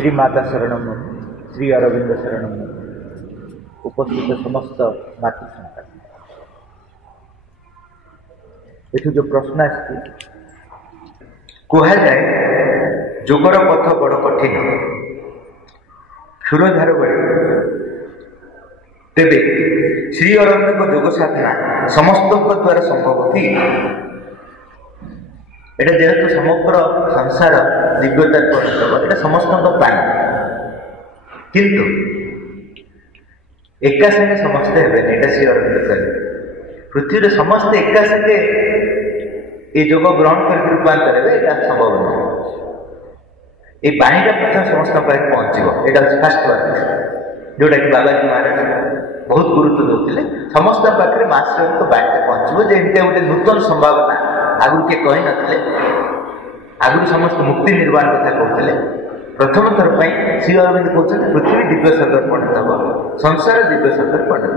श्री माता शरणम श्री अरविंद शरणम उपस्थित समस्त मातृ संतान एठू जो प्रश्न कह जाए जोगर पथ बड़ कठिन क्षुरधार बड़े तेबे श्री अरविंद जोग साधना समस्त द्वारा संभव कि एटा जेहेतु समग्र संसार दिव्यता परिणत समस्त किंतु एका संगे समस्ते हेबे श्री अरविंद कहे पृथ्वी समस्ते एका संगे ये योग ग्रहण कर रूपांतर हे संभव नहीं। ये बाणीटा प्रथम समस्त पाखे पहुंचो यहाँ फास्ट बात जोटा कि बाबाजी महाराज बहुत गुरुत्व देते समस्त पाखे मास्टर बाणीटा पहुंचो जमी गोटे नूतन संभावना आगु किए कही नथिले आगु समस्त मुक्ति निर्वाण कथा कहते प्रथम थर पर श्री अरविंद कहते पृथ्वी दिव्य सदर पंडित हम संसार दिव्य सदर पंडित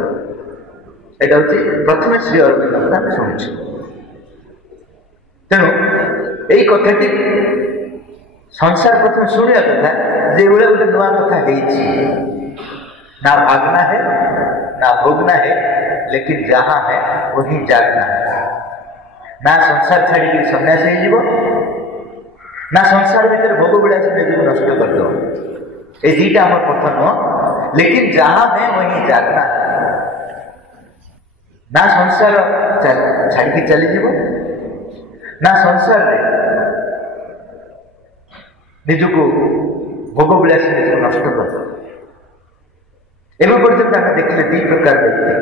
यहाँ हूँ प्रथम श्री अरविंद आम शुणुचे तेणु यही कथाटी संसार प्रथम शुणा कथा जो गोटे नुआ कथा ना भागना है ना भोगना है लेकिन जहाँ है वही जागना है। ना संसार छाड़ी सन्यास हो ना संसार भीतर भोग विलास निजी नष्ट कर दो ये दीटा आम कथा नुह लेकिन जहाँ है वही जागना है। ना संसार छाड़ी चली ना संसार निजक भोग विलास निजी नष्ट कर दो। एवं पर्यटन आम देखिले दी प्रकार व्यक्ति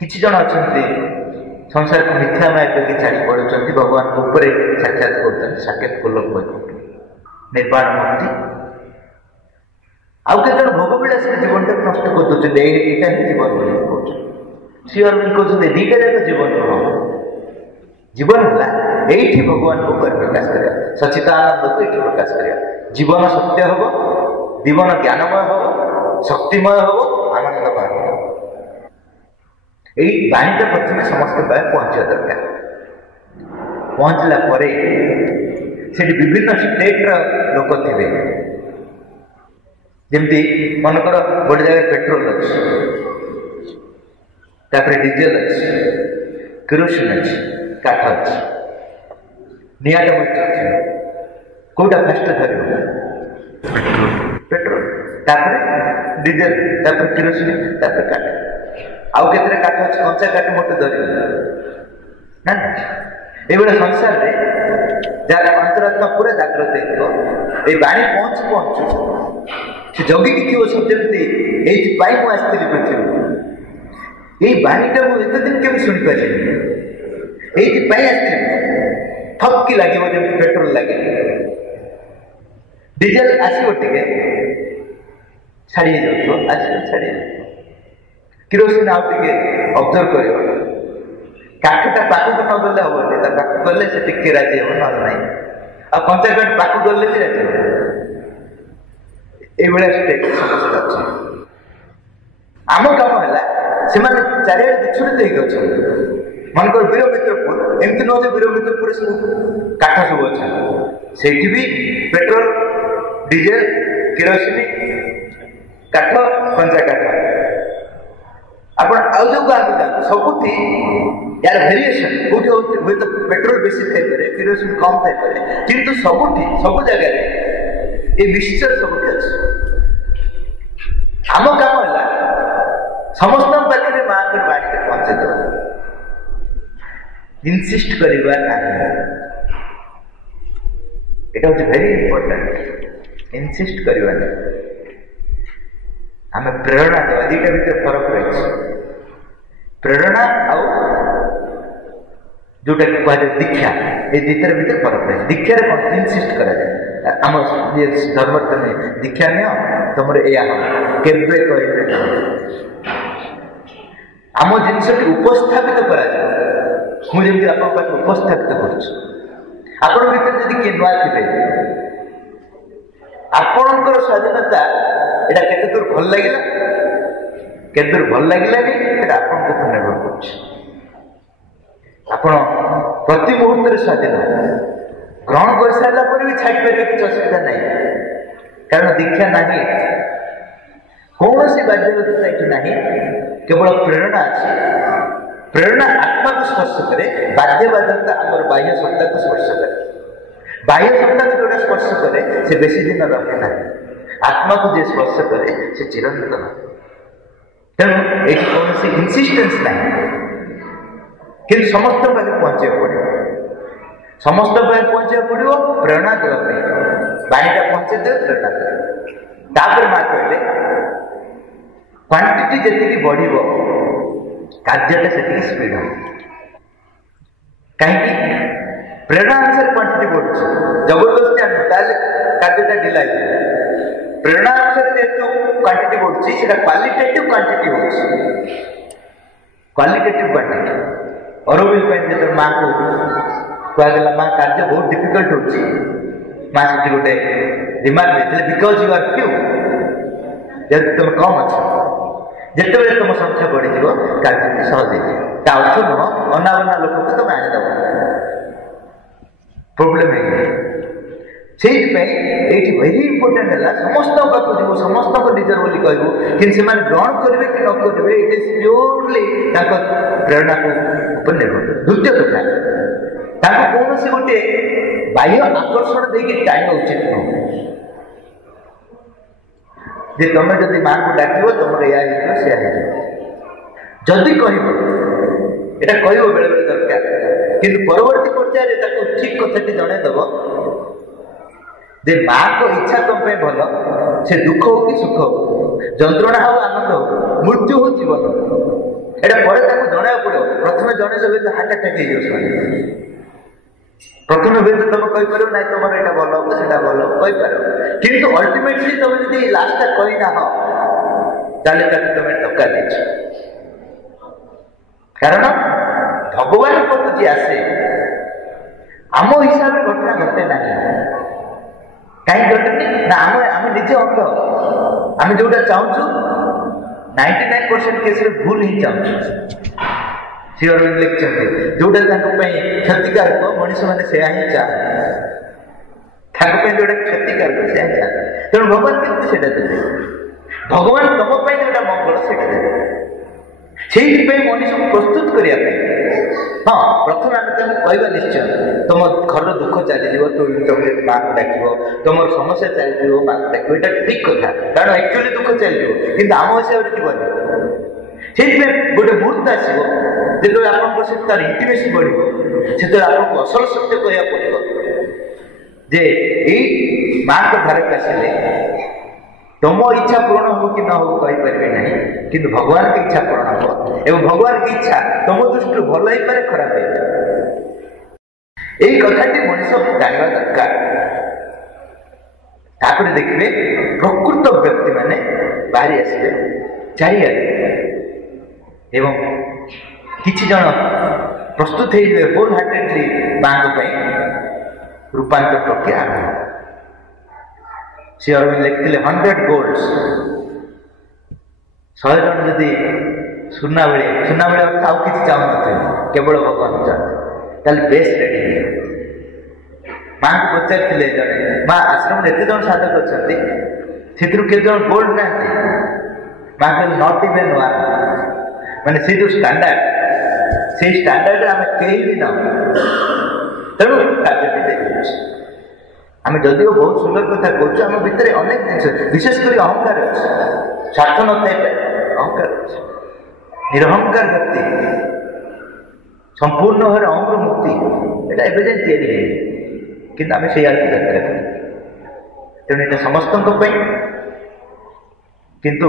किसी जन अच्छा संसार को मिथ्यामय करके छाड़ी पड़ुंट भगवान ऊपर साक्षात कर साक्षात गोलक निर्वाण मुक्ति आउ के भोग विलास जीवन टाक नष्ट कर दौरान यहाँ जीवन बोल श्री अरविंद कहते दीटा जाक जीवन नुह जीवन है यही भगवान को प्रकाश कर सचिदानंद को ये प्रकाश कर जीवन सत्य हम जीवन ज्ञानमय हम शक्तिमय हम आनंदमय हम यही बाणीटा प्रथम समस्त पहुंचा दरकार पहुंचला से विभिन्न स्टेट्र लोक थे जमती मनकर गोटे जगह पेट्रोल अच्छे डीजेल अच्छे केरोसिन अच्छे काठ अच्छे निआटा मत अच्छे कौटा फास्ट धर पेट्रोल डीजेल केरोसिन काठ आउ के काठ अच्छे कंचा काठ मोटे धर ना ये संसार में जार अंतरात्मा पूरा जागृत ये बाणी पहुंचु पहुंचु जगी थी सब जमी ये आसती पृथ्वी ये बाणीटा मुझे दिन केमी शुणी पारे ये आसती थपकी लगे जमी पेट्रोल लगे डीजेल आसो टे छाड़ी आस छाड़ी केरोसिन आउ टे ऑब्जर्व कर काठटा पाखक न गले हम पाखक गले से टिके राजी हम ना ना आ कंचा काठ पाखक गले भी राजी हम ये समस्त अच्छे आम कम है से चारिड़े विच्छुड़ित होती मनकर वीर मित्रपुर एमती नुह वीर मित्रपुर सब काठ सब अच्छे से पेट्रोल डीजेल केरोसिन काठ कंचा काठ आप जो गाँव सबुठी यार भेरिएशन कौटी हुए तो पेट्रोल बेसी थाईपे केरोसिन कम थाईपे किंतु सबुठी सब जगह ये मिक्सचर सबुठी अच्छे आम काम है समस्त पाखे माँ को बाणी पहुंचे दो इनसिस्ट करवा यहाँ हूँ वेरी इंपोर्टेंट इनसिस्ट करवा आम प्रेरणा देवा दीटा भीतर फरक रही प्रेरणा आउ जोटा कह दीक्षा ये दीटर भीतर फरक रही दीक्षार कौन इनसिस्ट कराए आम धर्म तुम्हें दीक्षा नि तुम केवे कह आम जिनस उपस्थापित मुझे आप उपस्थापित कर भीतर किए नुआ थे आपणकर स्वाधीनता यहाँ के दूर भल लगे के दूर भल लगे आप निर्भर कर प्रति मुहूर्त स्वाधीन ग्रहण कर सारा भी छाड़ी पारे किसी असुविधा नहीं कारण दीक्षा नहीं कौन सी बाध्यता ये नहीं केवल प्रेरणा अच्छी प्रेरणा आत्मा को स्पर्श करे बाध्य बाध्यता आम बाह्य सत्ता को स्पर्श करे बाह्य सत्ता को जोड़ा स्पर्श करे से बेसी दिन रहे ना आत्मा को जो स्पर्श करे से चिरंतन तेणु ये कौन सी इनसिस्टेंस ना कि समस्त पाखे पहुंचे पड़े समस्त पाखे पहुंचे पड़ो प्रेरणा देवाई बाणीटा पहुंचे दे प्रेरणा दे माँ कहले क्वांटिटी जी बढ़ कार्यटा से स्पीड हो कहीं प्रेरणा अनुसार क्वांटिटी बढ़ुଛି जबरदस्ती आनु ताले कार्यटा ढिला प्रेरणा अनुसार जेतु क्वांटिटी बढ़ुଛି सेटा क्वालिटेटिव क्वांटिटी होछि क्वालिटेटिव क्वांटिटी अरविंद पे जो माँ को कहला माँ कार्य बहुत डिफिकल्ट होछि माँ से गोटे रिमार्क देते बिकज यू आर फ्यू जब तुम कम अच्छ जिते तुम संख्या बढ़ी कार्य सहज ता अर्थ नुह अनावना लोक को तुम आनीदेव प्रोब्लेम है वेरी इंपोर्टेंट है समस्त पाक जीव समस्त डिजर बोली कहू कि ग्रहण करेंगे कि न करेंगे इट इज प्योरली प्रेरणा को ऊपर निर्भर द्वितीय कथा कौन से गोटे बाह्य आकर्षण देकी टाइम उचित नुह जे तुम जदि माँ को डाक तुम या जदि कह बेले बेले दरकार कि परवर्ती पर्यायर ठीक कथा जनईदेव जे माँ को इच्छा तुम भल से दुख हो कि सुख हो जंत्रणा हो आनंद हो मृत्यु हो जीवन एटा पर जन पड़ो प्रथम जनईदेवे तो हार्ट अटैक हो प्रथम हुए तो तुम कहीपर ना तुम यहाँ भल हम से भल कहीपर कि अल्टीमेटली तुम जो लास्ट कहना हाँ ताले तुम धक्का दे कारण भगवान पाक जी आसे आम हिसाब से घटना घटे ना कहीं घटे ना आम निजे अंध आम जोटा चाहूँ 99% केस भूल ही चाहूँ श्री अरविंद लिखते जोटा क्षतिकारक मनीष मैंने से ही चाहते जोटा क्षतिकारक से चाहते तेणु भगवान केमती से देते भगवान तुम जोटा मंगल से मनीष को प्रस्तुत करने हाँ प्रथम आम तुम कहवा निश्चय तुम घर दुख चली तुम माँ को डाक तुम समस्या चली माँ को डाक यहाँ ठीक कथा कारण एक्चुअली दुख चलो कि आम हिसाब से जीवन से गोटे मुहूर्त आसो जो आप तार इंटिमेसी बढ़ से आपको असल सत्य कहना पड़ो जे यही माँ को धारक आसिले तुम इच्छा पूर्ण हो कि न हो कहींपारे ना कि भगवान की इच्छा पूर्ण हो एवं भगवान की इच्छा तुम दृष्टि भल ही पारे खराब है यही कथाटी मनीष जानवा दरकार तापर देखिए प्रकृत व्यक्ति माने बाहरी आसवे चारिआडे एवं किछि जन प्रस्तुत हो होल हार्टेडली माँ रूपांतर प्रक्रिया आरंभ श्री अरविंद लिखते 100 गोल्ड्स 100 जन जदि सुना बेले अर्थ आउ कि चाहते केवल भगवान चाहते बेस्ट रेडी माँ को पचारे जड़े माँ आश्रम एत जन साधक अच्छा से जन गोल्ड ना माँ कह नॉट इवेन वन माने से जो स्टैंडर्ड से स्टैंडर्ड आम कहीं भी ना तेणु कार्य आम जदिव बहुत सुंदर कथा कहूँ आम भितर अनेक जिन विशेषकर अहंकार अच्छे स्वार्थ न थे अहंकार अच्छे निरहंकार व्यक्ति संपूर्ण भाव अहंकार मुक्ति यहाँ एवं जाए कि आम से यात्रा तेणु यहाँ समस्त किंतु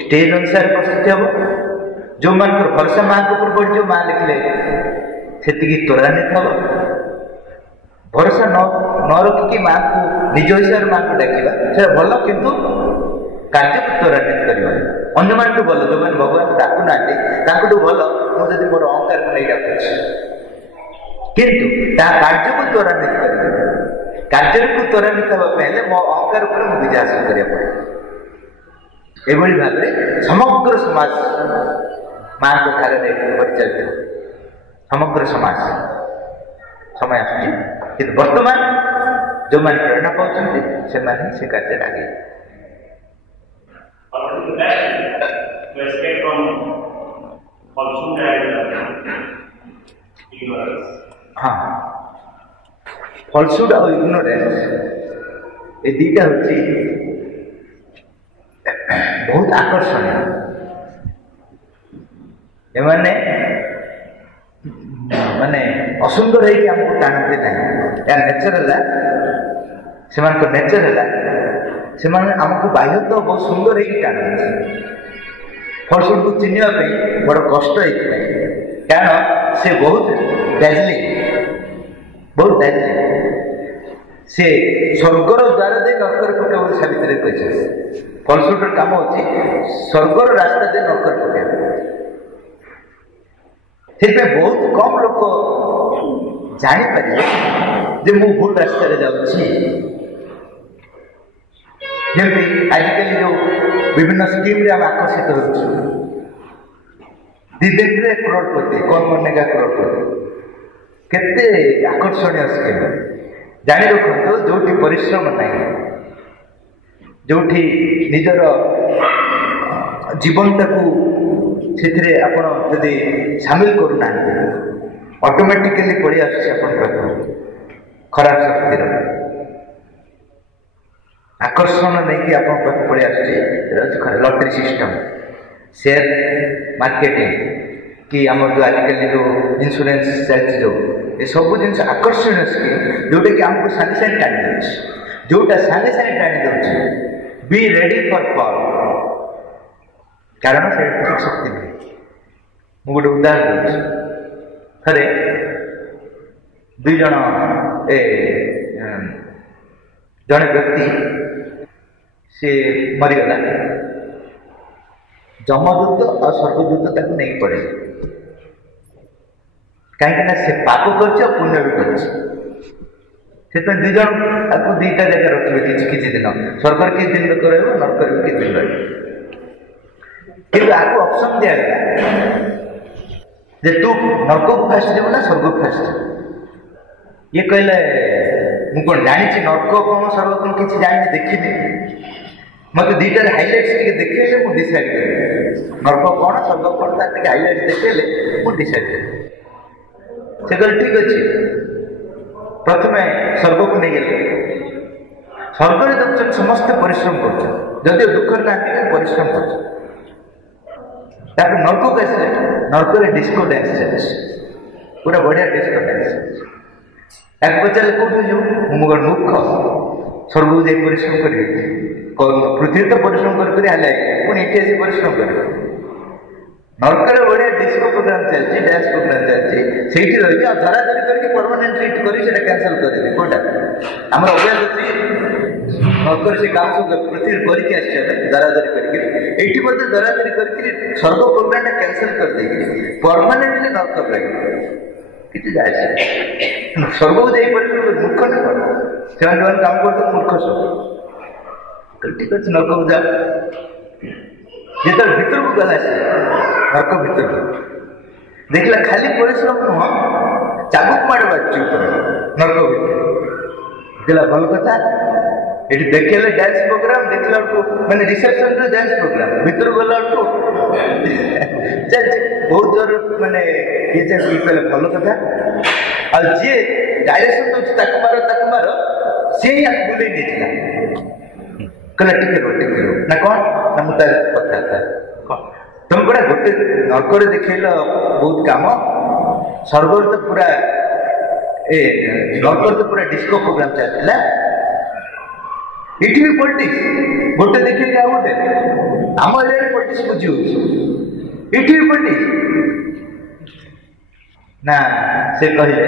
स्टेज अनुसार प्रस्तुति हम जो मान भरसा माँ के ऊपर बढ़ जो माँ लिखले से त्वरान्वित हम भरोसा न रखिकी माँ को निज हिसाब माँ को डाकिबा से भल किंतु कार्य को त्वरान्वित करवा अन्य मान भल जो मैंने भगवान को डाकू ना भल मुझे मोर अहंकार को नहीं डाकुଛି किंतु कार्य को त्वरान्वित कर कार्य को त्वरान्वित हाँपे मो अहंकार पर विजय हासिल करा पड़े एभली भाव समग्र समाज माँ को धारा परिचालित समग्र समाज समय आसुची कि वर्तमान जो मैंने प्रेरणा पाउछन्ति से माने से कार्य आगे हाँ फॉल्सहुड और इग्नोरेंस ये दीटा होची बहुत आकर्षणीय एमाने माने असुंदर है कि हमको टाणते नहीं या नेचुरल है सेमान को नेचुरल है सेमान हमको बाह्य तो बहुत सुंदर है कि टाणते फॉल्सहुड को चिन्हिया पे बड़ कष्ट है कारण से बहुत डैजलिंग से स्वर्गर द्वार दे नरकर पटे बोली सावित्री कही फॉल्सहुड काम होची स्वर्गर रास्ता दे नरकर पटे बहुत कम लोग जापर जे मु भूल रास्ता जाऊँगी जमी आजिकल जो विभिन्न स्कीम आम आकर्षित हो करोड़पति कौन बनेगा करोड़पति केते आकर्षणीय स्कीम जानी रखु जो परिश्रम नहीं जो निजर जीवन टाकू से आपण जदि सामिल करूना ऑटोमेटिकली पड़ी आस खराब शक्ति आकर्षण नहीं कि आप पड़ी आस लटरी सिस्टम शेयर मार्केटिंग कि आम जो आजिकल जो इन्शुरेंस चलती जो ये सब जिन आकर्षणीय स्कीम जोटा कि आमको सागे सागे टाणी दे जोटा सागे सागे टाणी they be ready for fall कारण से शक्ति नहीं मुझे गोटे उदाहरण दूसरी थे दुई जन जड़े व्यक्ति सी मरीगला जमदूत और स्वर्गदूत ताको नहीं पड़े कहीं से पाप कर पुण्य भी कर दुई जन आपको दुईटा जगह रखिए किसी दिन स्वर्ग किस दिन लोक नरक किस दिन कि आपको ऑप्शन दिया गया जे तू नरक को फास्ट जीव ना स्वर्ग को फास्ट ये कहले मुझे कौन जानी नरक कौन स्वर्ग कौन किसी जानी देखी मत दुईटार हाइलाइट्स देखे मुझे डिसाइड कर नरक कौन स्वर्ग कौन तार हाइलाइट्स देखे मुझे डिसाइड कर से कहले ठीक अच्छे प्रथम स्वर्ग को नहीं गले स्वर्ग देखते समस्त परिश्रम कर दुख ना परिश्रम कर नरक को आसे नरक डिस्को डांस चलती पूरा बढ़िया डिस्को डांस चलती पचारे कौन जो मुझे मूर्ख स्वर्ग को जाए परिश्रम कर पृथ्वी तो परिश्रम कर पुणी ये परिश्रम कर नरक बढ़िया डिस्को प्रोग्राम चलती डांस प्रोग्राम चलती से रही धराधरी करके परमानेंटली कैंसल कर कौटा आम अभ्यास अच्छी नरक से काम सब पृथ्वी करके धराधरी करके धराधरी करके स्वर्ग प्रोग्राम कैंसल कर देगी परमानेंटली नरक लगे किसी जाए स्वर्ग को जाए मूर्ख नहीं से काम करते मूर्ख सब ठीक अच्छे नरक को जा जिते भीतर को गला से नरक भीतर देखला खाली परिश्रम नुह चाबुक माड़ बाजू नरक भीतर देखला भल कथा ये देखेले डांस प्रोग्राम देखला माने रिसेप्शन रे डांस प्रोग्राम भीतर गला चल बहुत जोर माने ये कहले भल कथा और जे डायरेक्शन दउछ ताक मारो से ही बुले देला कहला टिके ना कौन ना मुता कथा तुम बड़ा गोटे नरक देखेल बहुत काम स्वर्ग तो पूरा नरक तो पूरा डिस्को प्रोग्राम चलता इटी भी पॉलिटिक्स गोटे देखे क्या गोटे आम एरिया पॉलिटिक्स बुझी इटी भी पॉलिटिक्स ना से कहले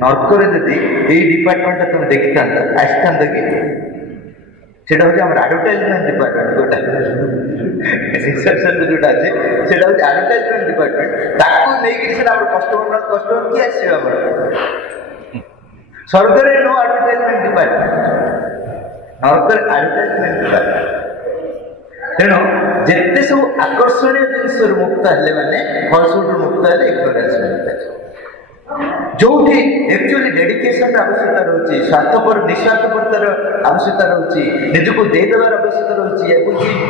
नरक यदि ये डिपार्टमेंट तुम देखी था आसता कि सेटा हूँ आम आडभटाइजमेंट डिपार्टमेंट जोटा रिसेप्शन जोटा अच्छे से आडभटाइजमेंट डिपार्टमेंट ताकू नहीं कस्टमर किए आस स्वर्ग नो आडभटाइजमेंट डिपार्टमेंट नरक आडभटाइजमेंट डिपार्टमेंट तेणु जिते सब आकर्षणीय जिन मुक्त हेले मैंने फलस्वरूप मुक्त हेले इग्नोरेंस मुक्त जो एक्चुअली डेडिकेशन आवश्यकता रोचे स्वार्थपर निस्वार्थपरतार आवश्यकता रोचे निजको देदेवार आवश्यकता रोचे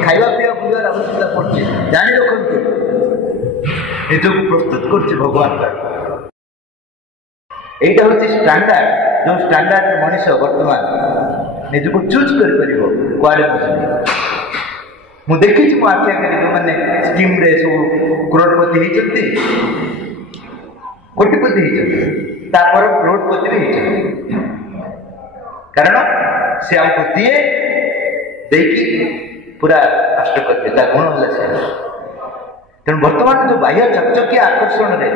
खावा पीवा बुझार आवश्यकता पड़े जानी रखु निजको प्रस्तुत कर भगवान यहीटा हूँ स्टैंडर्ड जो स्टैंडर्ड मनीष बर्तमान निजको चूज कर मु देखी मो आखि आगे जो मैंने स्कीम रे सब करोड़पति होती कोटिपति होती करोड़पति भी होती कारण से आमको दिए देकी पूरा नष्ट करते गुण है से तेणु बर्तमान जो बाह्य चकचकिया आकर्षण रे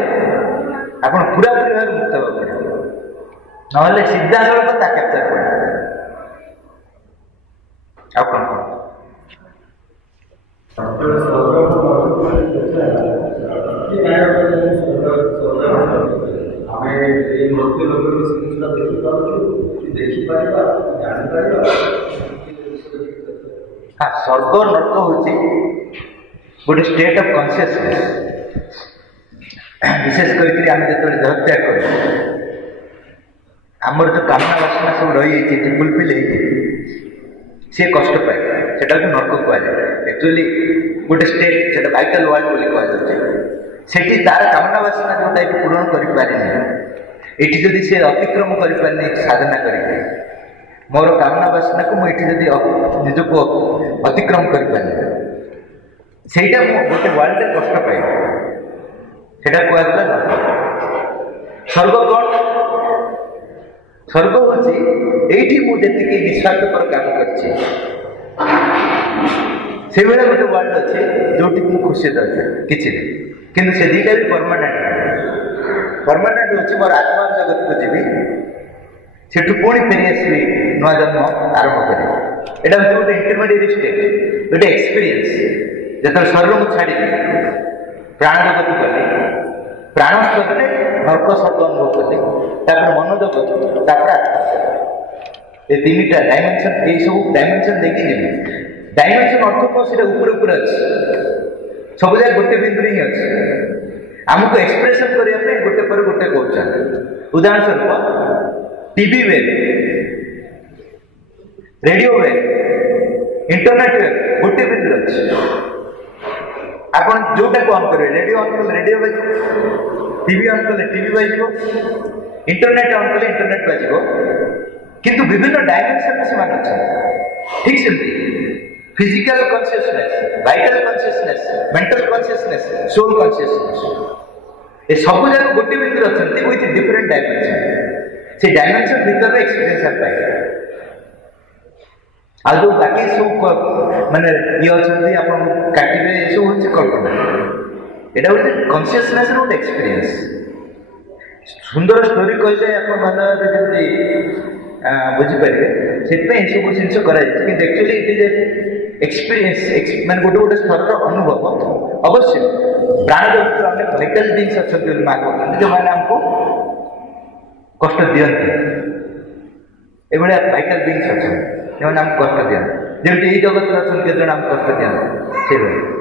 आप पूरा पूरी भाव मुक्त होगा पड़े ना सीधा सड़क ता कैप्चर पड़े आप हाँ स्वर्ग नर्क हूँ गोटे स्टेट ऑफ कॉन्शियसनेस विशेष करके आम जो देह त्याग कर आमर जो कामना वासना सब रही फुलफिल सी कष्ट पाए से नर्क कहुए एक्चुअली गोटे स्टेट से वाइटल वर्ल्ड बोली कहुए तार कामना वासना जोटा कि पूरण कर पारे ये जदि सी अतिक्रम कर साधना करके मोर कामना वासना को मुझे जदि निजको अतिक्रम कर सहीटा गोटे वर्ल्ड कष्ट पाए कहला स्वर्ग कौन स्वर्ग हूँ ये मुझे निस्वार्थपर काम कर से गोटे वर्ल्ड अच्छे जो खुशी रहे किसी कि से दीटा भी परमानेंट हूँ मोर आत्मा जगत को जीवी से पुणी फेरी आसबि नुआ जन्म आरंभ करें यहाँ हूँ गोटे इंटरमीडिएट स्टेज गोटे एक्सपीरियंस जो शरीर मुझे छाड़ी प्राण जगत गली प्राण स्तर में नर्क स्वर्ग अनुभव कली मन जगत आत्मा ये तीन टा डायमेंशन ये सब डायमेंशन देखिए डायमेंशन अर्थ कौन से ऊपर अच्छे सब जगह गोटे बिंदु ही अच्छे आमको एक्सप्रेशन करने गोटे पर गोटे कौन उदाहरण स्वरूप TV web radio web internet web गोटे बिंदु अच्छे आप जोटा को ऑन करेंगे रेडियो ऑन कले रेडियो बाज टीवी ऑन कले टीवी बाज इंटरनेट ऑन कले इंटरनेट बाज किंतु विभिन्न डायमेंशन में से ठीक से physical consciousness vital consciousness mental consciousness soul consciousness ये सब जगह गोटे भीतर अच्छा विथ डिफरेंट डायमेंशन से डायमेंशन भीतर एक्सपीरियंस आप पाए आ जो बाकी सब माने ये अच्छा आप काटे सब हूँ कल्पना यहाँ हूँ कॉन्शियसनेस गोटे एक्सपीरियंस सुंदर स्टोरी कहले आप भल जमी बुझीपारे से सब जिन कर एक्चुअली इट इज एक्सपीरियंस मैंने गोटे गोटे स्तर अनुभव अवश्य प्राण जगत अनेक भाइटाल जिन अच्छा माँ कहते जो मैंने आमको कष्ट दिखती ये भाइटाल जिन अच्छा जो आमको कष्ट दिखती जमी ये जगत अच्छा केत आम कष्ट दिखती से